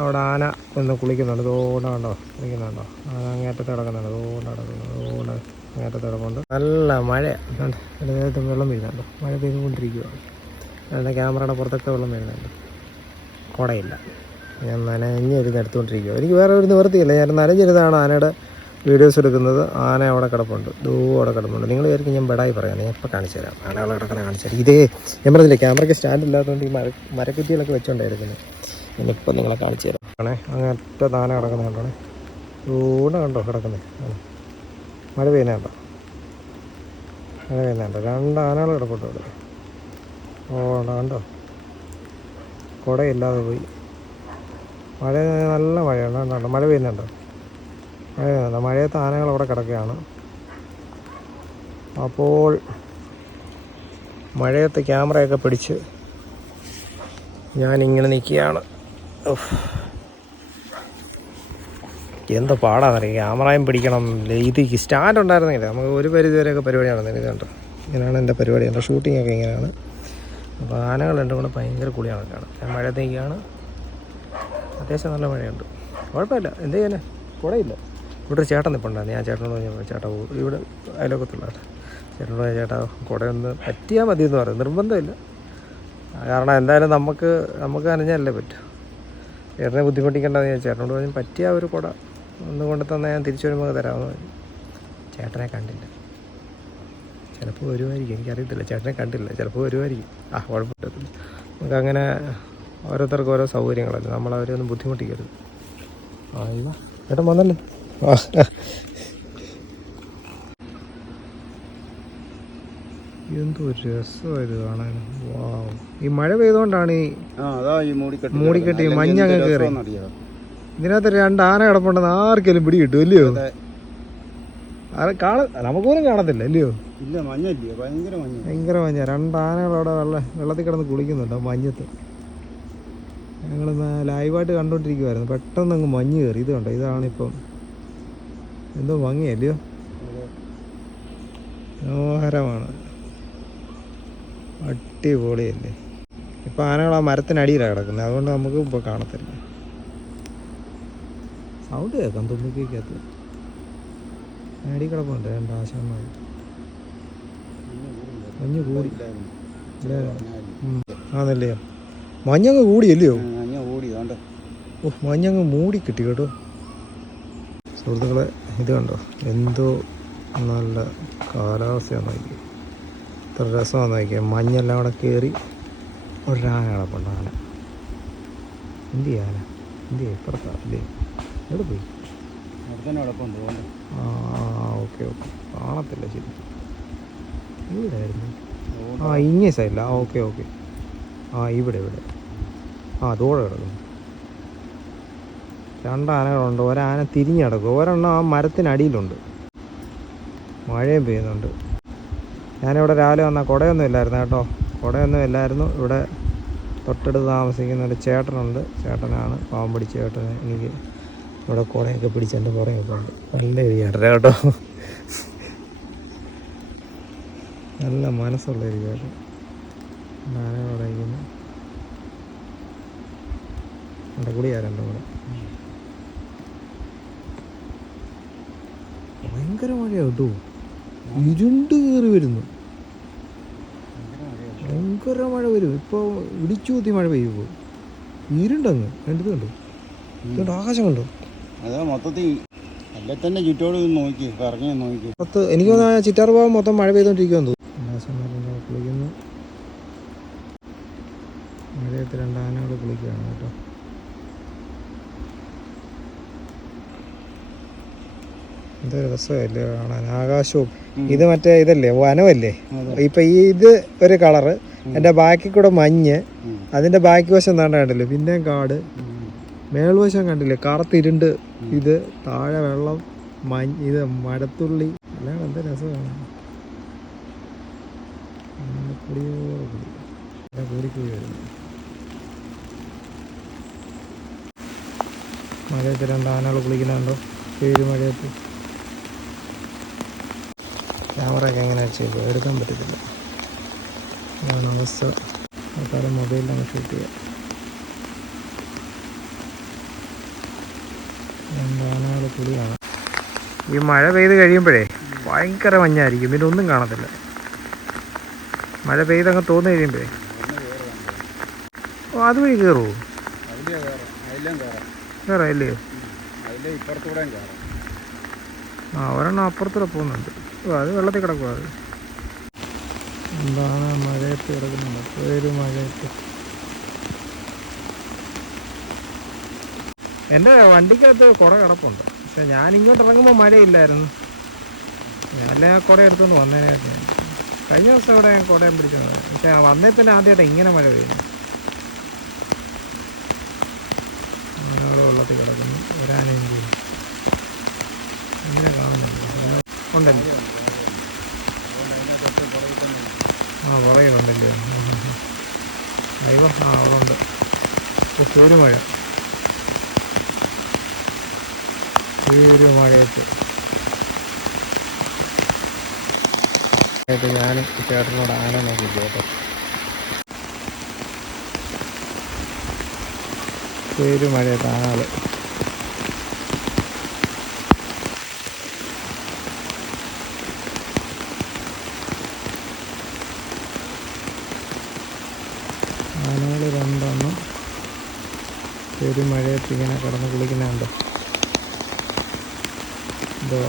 അവിടെ ആന ഒന്ന് കുളിക്കുന്നുണ്ട്. തോണ്ട കണ്ടോ? കുളിക്കുന്നുണ്ടോ? ആന അങ്ങേറ്റത്ത് കിടക്കുന്നുണ്ട്. തോണ്ട കിടക്കുന്നു തോണ്ട അങ്ങേറ്റത്ത് കിടക്കുന്നുണ്ട് നല്ല മഴ. ദേഹത്ത് വെള്ളം വീഴുന്നുണ്ട്. മഴ പെയ്തുകൊണ്ടിരിക്കുകയാണ് എന്റെ ക്യാമറയുടെ പുറത്തൊക്കെ വെള്ളം വീഴുന്നുണ്ട്. കുടയില്ല. ഞാൻ നനഞ്ഞിരുന്ന് എടുത്തുകൊണ്ടിരിക്കുക എനിക്ക് വേറെ ഒരു നിവൃത്തിയില്ല. ഞാൻ നനഞ്ഞിരുന്നാണ് ആനയുടെ വീഡിയോസ് എടുക്കുന്നത്. ആന അവിടെ കിടപ്പുണ്ട്. ദൂ അവിടെ കിടപ്പുണ്ട്. നിങ്ങൾ വിചാരിക്കും ഞാൻ ബെടായി പറയാം ഞാൻ ഇപ്പോൾ കാണിച്ചു തരാം. ആനകളെ കിടക്കുന്ന കാണിച്ചു തരാം. ഇതേ ഞാൻ പറഞ്ഞില്ലേ ക്യാമറയ്ക്ക് സ്റ്റാൻഡ് ഇല്ലാത്തതുകൊണ്ട് ഈ മര മരക്കുറ്റികളൊക്കെ വെച്ചോണ്ടായിരിക്കുന്നത് ഞാനിപ്പോൾ നിങ്ങളെ കാണിച്ചു തരാം. ആണേ അങ്ങനെ ഒറ്റ ആന കിടക്കുന്നത് കണ്ടോണേ? ചൂട് കണ്ടോ കിടക്കുന്നത് മഴ പെയ്യുന്ന കണ്ടോ? മഴ പെയ്യുന്ന കണ്ടോ? രണ്ട് ആനകൾ കിടപ്പുണ്ട് ഇവിടെ ഓ കണ്ടോ കുടയില്ലാതെ പോയി. മഴ നല്ല മഴയാണ്. കണ്ടോ? മഴ പെയ്യുന്നുണ്ടോ മഴ പെയ്യുന്നുണ്ടോ മഴയത്ത് ആനകൾ അവിടെ കിടക്കുകയാണ്. അപ്പോൾ മഴയത്ത് ക്യാമറയൊക്കെ പിടിച്ച് ഞാനിങ്ങനെ നിൽക്കുകയാണ്. എന്ത് പാടാന്നറിയാം ക്യാമറയും പിടിക്കണം. ഇത് സ്റ്റാൻഡ് ഉണ്ടായിരുന്നില്ല? നമുക്ക് ഒരു പരിധി വരെയൊക്കെ പരിപാടി നടന്നത് ഇത് കണ്ടോ ഇങ്ങനെയാണ് എന്റെ പരിപാടി. എന്റെ ഷൂട്ടിംഗ് ഒക്കെ ഇങ്ങനെയാണ്. അപ്പോൾ ആനകൾ രണ്ടും കൂടെ ഭയങ്കര കുളിയാണ് കാണാം ഞാൻ മഴത്തേക്കാണ് അത്യാവശ്യം നല്ല മഴയുണ്ട്. കുഴപ്പമില്ല. എന്ത് ചെയ്യാനാ? കുടയില്ല. ഇവിടെ ഒരു ചേട്ടൻ നിൽപ്പുണ്ടായിരുന്നു ഞാൻ ചേട്ടനോട് പറഞ്ഞപ്പോൾ ചേട്ടാ ഇവിടെ അയലോക്കത്തുള്ള ചേട്ടനോട് പറഞ്ഞു, ചേട്ടാ കുടയൊന്ന് പറ്റിയാൽ മതി എന്ന് പറയും നിർബന്ധമില്ല. കാരണം എന്തായാലും നമുക്ക് നമുക്ക് നനഞ്ഞല്ലേ പറ്റും. ചേട്ടനെ ബുദ്ധിമുട്ടിക്കേണ്ടതെന്ന് ഞാൻ ചേട്ടനോട് പറഞ്ഞു പറ്റിയ ഒരു കുട ഒന്ന് കൊണ്ട് ഞാൻ തിരിച്ചു വരുമ്പോൾ തരാമെന്ന് പറഞ്ഞു. ചേട്ടനെ കണ്ടില്ല. ചിലപ്പോൾ വരുമായിരിക്കും. എനിക്കറിയത്തില്ല. ചേട്ടനെ കണ്ടില്ല. ചിലപ്പോൾ വരുമായിരിക്കും. ആ കുഴപ്പമില്ല. നമുക്ക് അങ്ങനെ ഓരോരുത്തർക്കും ഓരോ സൗകര്യങ്ങളല്ലേ. നമ്മളവരെ ഒന്നും ബുദ്ധിമുട്ടിക്കരുത്. ആ ഇതാ. ചേട്ടൻ വന്നല്ലേ. എന്തോ രസമായത് കാണാൻ. വാവ്. ഈ മഴ പെയ്തുകൊണ്ടാണ് ഈ മൂടിക്കെട്ടി മഞ്ഞ അങ്ങ് കയറി. ഇതിനകത്ത് രണ്ട് ആന കിടപ്പുണ്ടെന്ന് ആർക്കെങ്കിലും പിടി കിട്ടും അല്ലയോ നമുക്കൊന്നും കാണ കാണത്തില്ല അല്ലയോ ഇല്ല മഞ്ഞല്ലേ ഭയങ്കര മഞ്ഞ. ഭയങ്കര മഞ്ഞ. രണ്ട് ആനകൾ അവിടെ വെള്ള വെള്ളത്തിൽ കിടന്ന് കുളിക്കുന്നുണ്ടോ മഞ്ഞത്ത്. ഞങ്ങൾ ലൈവായിട്ട് കണ്ടോണ്ടിരിക്കുവായിരുന്നു. പെട്ടെന്ന് അങ്ങ് മഞ്ഞ് കയറി. ഇത് കണ്ടോ? ഇതാണിപ്പം എന്തോ ഭംഗിയല്ലയോ മനോഹരമാണ്. അടിപൊളിയല്ലേ. ഇപ്പം ആനകൾ ആ മരത്തിനടിയിലാണ് കിടക്കുന്നത് അതുകൊണ്ട് നമുക്ക് ഇപ്പോൾ കാണത്തില്ല. സൗണ്ട് കേൾക്കാം. തുമ്പിക്കകത്ത് അടി കിടപ്പുണ്ട്. രണ്ട് ആശാന്മാർ മഞ്ഞ് കൂടി. ആന്നല്ലേ. ആണല്ലേ. മഞ്ഞങ്ങ് കൂടിയല്ലയോ? ഓ മഞ്ഞങ്ങ് മൂടി കിട്ടി കേട്ടോ. സുഹൃത്തുക്കളെ ഇത് കണ്ടോ? എന്തോ നല്ല കാലാവസ്ഥയാണ് നോക്കി ഇത്ര രസമാണ് നോക്കിയാൽ മഞ്ഞെല്ലാം അവിടെ കയറി ഒരാളപ്പുണ്ട് ആന. എന്ത് ചെയ്യാന? എന്ത് ചെയ്യാം? ഇപ്പുറത്താ? അല്ലേ എവിടെ പോയി? ആ ഓക്കെ ഓക്കെ. കാണത്തില്ല ശരി. എവിടെയായിരുന്നു? ആ ഇങ്ങേ സൈഡില്ല ആ ഓക്കെ ഓക്കെ. ആ ഇവിടെ ഇവിടെ. ആ അതോടെ കിടക്കുന്നു. രണ്ടാനകളുണ്ട് ഒരാന തിരിഞ്ഞ് കിടക്കും ഒരെണ്ണം ആ മരത്തിനടിയിലുണ്ട്. മഴയും പെയ്യുന്നുണ്ട്. ഞാനിവിടെ രാവിലെ വന്ന കുടയൊന്നും ഇല്ലായിരുന്നു കേട്ടോ. കുടയൊന്നും ഇല്ലായിരുന്നു. ഇവിടെ തൊട്ടടുത്ത് താമസിക്കുന്ന ഒരു ചേട്ടനുണ്ട്. ചേട്ടനാണ് പാവം ചേട്ടന്. എനിക്ക് ഇവിടെ കുടയൊക്കെ പിടിച്ച് എന്റെ പുറകെ ഉണ്ട്. നല്ല ഒരു ചേട്ടൻ കേട്ടോ. നല്ല മനസ്സുള്ള ഒരു ചേട്ടൻ ആനകളോടെ എന്റെ എന്റെ കുടിയാരന്റെ കൂടെ? ഭയങ്കര മഴയാ കേട്ടോ. ഇരുണ്ട് കയറി വരുന്നു. ഭയങ്കര മഴ വരും. ഇപ്പോൾ ഇടിച്ചു കുത്തി മഴ പെയ്യുമ്പോൾ ഇരുണ്ടങ്ങ്. രണ്ടത് കണ്ടു? ഇതുകൊണ്ട് ആകാശം കണ്ടോ? അതാ മൊത്തത്തിൽ അല്ലെ തന്നെ ചുറ്റോട് നോക്കി കറങ്ങി നോക്കി. പത്ത് എനിക്ക് തോന്നുന്നു ചിറ്റാർ ഭാഗം മൊത്തം മഴ പെയ്തോണ്ടിരിക്കുമെന്ന് തോന്നുന്നു. മഴയത്ത് രണ്ടാനോട് കുളിക്കുകയാണ് കേട്ടോ. എന്തൊരു രസമല്ലേ കാണാൻ? ആകാശവും. ഇത് മറ്റേ ഇതല്ലേ? വനമല്ലേ? ഇപ്പൊ ഈ ഇത് ഒരു കളറ് എന്റെ ബാക്കി കൂടെ മഞ്ഞ്. അതിന്റെ ബാക്കി വശം എന്താണ്ട് കണ്ടില്ലേ? പിന്നെയും കാട്. മേൽവശം കണ്ടില്ലേ? കറുത്തിരുണ്ട്. ഇത് താഴെ വെള്ളം മഞ്ഞ് ഇത് മരത്തുള്ളി. എല്ലാം എന്ത് രസമാണ്? കൂടിക്കൂടി വരുന്നു മഴയത്ത് രണ്ട് ആനകൾ കുളിക്കുന്നുണ്ടോ? പേര് മഴയത്ത്. ക്യാമറയൊക്കെ എങ്ങനെ ചെയ്തു എടുക്കാൻ പറ്റത്തില്ല. അതാണ് അവസ്ഥ. തൽക്കാലം മൊബൈലിലാണ് ഷൂട്ട് ചെയ്യുക എന്താണ് പുളിയാണ് ഈ മഴ പെയ്ത് കഴിയുമ്പോഴേ ഭയങ്കര മഞ്ഞായിരിക്കും. പിന്നെ ഒന്നും കാണത്തില്ല. മഴ പെയ്തങ്ങ് തോന്നു കഴിയുമ്പോഴേ. ഓ അതുവഴി കയറുമോ കയറാം ഇല്ലയോ? ആ ഒരെണ്ണം അപ്പുറത്തൂടെ പോകുന്നുണ്ട്. അത് വെള്ളത്തിൽ കിടക്കുക അത്. എന്താണ് മഴയത്ത് കിടക്കുന്നുണ്ട് പേര് മഴയത്ത്. എന്റെ വണ്ടിക്കകത്ത് കുറേ കിടപ്പുണ്ട്. പക്ഷെ ഞാൻ ഇങ്ങോട്ട് ഇറങ്ങുമ്പോൾ മഴയില്ലായിരുന്നു. ഞാനല്ലേ ആ കുട എടുത്തുകൊണ്ട് വന്നതിനായിട്ട് ഞാൻ കഴിഞ്ഞ ദിവസം ഇവിടെ ഞാൻ കുടയും പിടിച്ചു വന്നത്. പക്ഷെ വന്നേ തന്നെ ആദ്യമായിട്ട് ഇങ്ങനെ മഴ പെയ്യുന്നു വെള്ളത്തിൽ കിടക്കുന്നു. ഇങ്ങനെ ഉണ്ടല്ലേ? ആ പുറകിലുണ്ടല്ലേ അയ്യോ ആ അവിടെ ഉണ്ട് മഴ ഒരു മഴയത്ത് ഞാൻ ചേട്ടനോട് ആന നോക്കി ചേട്ടൻ ഒരു മഴയത്ത് ആനകൾ ആനകൾ രണ്ടെണ്ണം. ഒരു മഴയത്ത് ഇങ്ങനെ കിടന്ന് കുളിക്കുന്നുണ്ടോ. ഇതോ.